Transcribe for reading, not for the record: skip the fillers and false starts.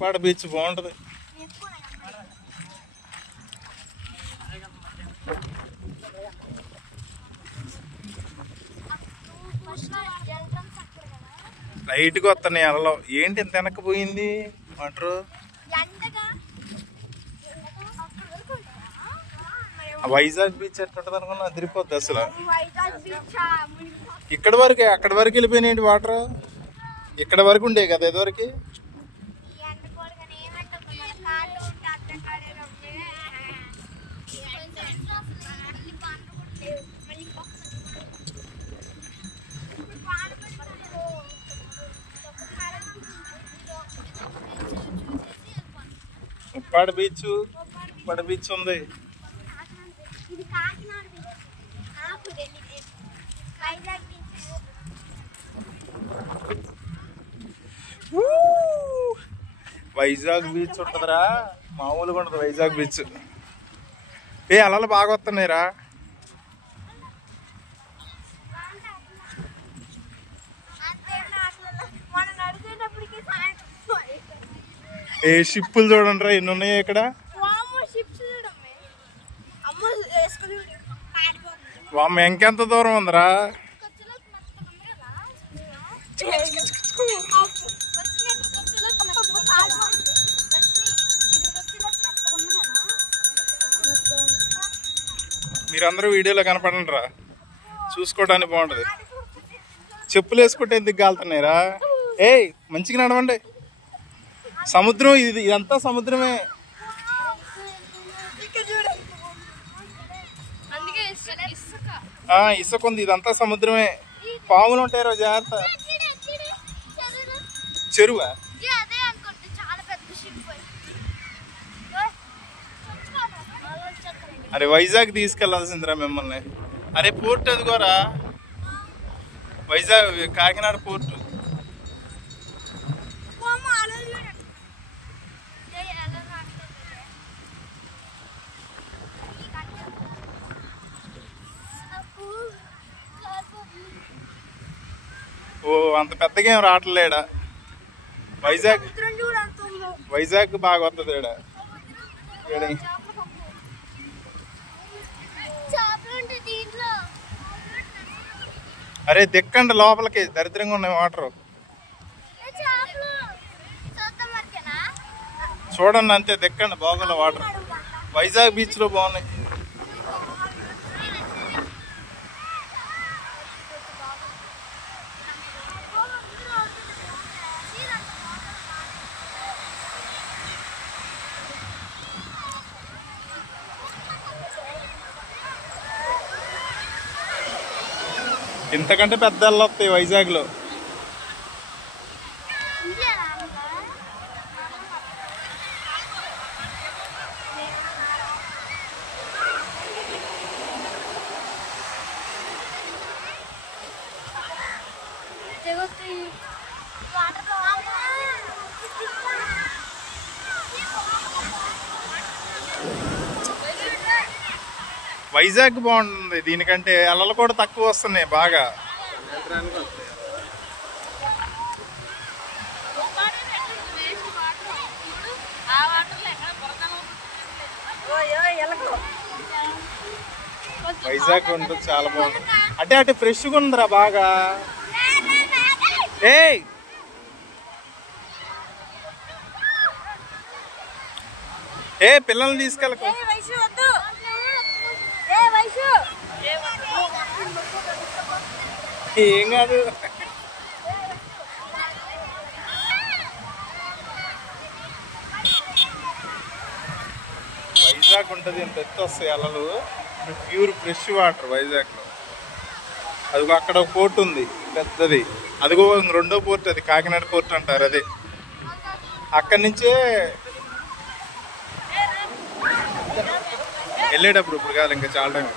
పాడ బీచ్ బాగుంటది. లైట్గా వస్తున్నాయి అలలో. ఏంటి ఎంత వెనక్కిపోయింది వాటర్? వైజాగ్ బీచ్ ఎట్టుంటది అనుకున్నా, అదిరిపోద్ది అసలు. ఇక్కడ వరకే, అక్కడ వరకు వెళ్ళిపోయినాయండి వాటర్. ఇక్కడ వరకు ఉండే కదా ఇదివరకు. ఉప్పాడ బీచ్, ఉప్పాడ బీచ్ ఉంది. వైజాగ్ బీచ్ ఉంటదిరా, మామూలుగా ఉండదు వైజాగ్ బీచ్. ఏ అలలు బాగా వస్తున్నాయిరా. ఏ షిప్పులు చూడండి రా, ఎన్ని ఉన్నాయో ఇక్కడ. వామ్మ ఇంకెంత దూరం ఉందిరా. మీరందరూ వీడియోలో కనపడండి రా, చూసుకోవడానికి బాగుంటది. చెప్పులు వేసుకుంటే ఎందుకు కాలుతున్నాయిరా? ఏయ్ మంచిగా నడవండి. సముద్రం ఇది, ఇదంతా సముద్రమే. ఇసుక ఉంది, ఇదంతా సముద్రమే. పాములు ఉంటాయి రా, జాగ్రత్త. చెరువా? అరే వైజాగ్ తీసుకెళ్లాల్సిందిరా మిమ్మల్ని. అరే పోర్ట్ అదిగోరా, వైజాగ్ కాకినాడ పోర్టు. ఓ అంత పెద్దగా ఏం రావట్లేడా వైజాగ్. వైజాగ్ బాగా వస్తుంది ఈడ. అరే దిక్కండి లోపలికి, దరిద్రంగా ఉన్నాయి వాటర్. చూడండి అంతే, దిక్కండి బాగున్న వాటర్. వైజాగ్ బీచ్ లో బాగున్నాయి. ఇంతకంటే పెద్ద అల్లు వస్తాయి వైజాగ్ లో. వైజాగ్ బాగుంటుంది దీనికంటే, అలలు కూడా తక్కువ వస్తున్నాయి బాగా. వైజాగ్ ఉంటుంది చాలా బాగుంది. అంటే అటు ఫ్రెష్గా ఉందిరా బాగా. ఏయ్ ఏ పిల్లల్ని తీసుకెళ్ళకు. ఏం కాదు. వైజాగ్ ఉంటుంది, ఇంత ఎత్తు వస్తాయి అలలు. ప్యూర్ ఫ్రెష్ వాటర్ వైజాగ్ లో. అదిగో అక్కడ ఒక పోర్ట్ ఉంది పెద్దది, అదిగో రెండో పోర్ట్, అది కాకినాడ పోర్ట్ అంటారు. అదే అక్కడి నుంచే వెళ్ళేటప్పుడు, ఇప్పుడు కాదు ఇంకా చాలా టైం.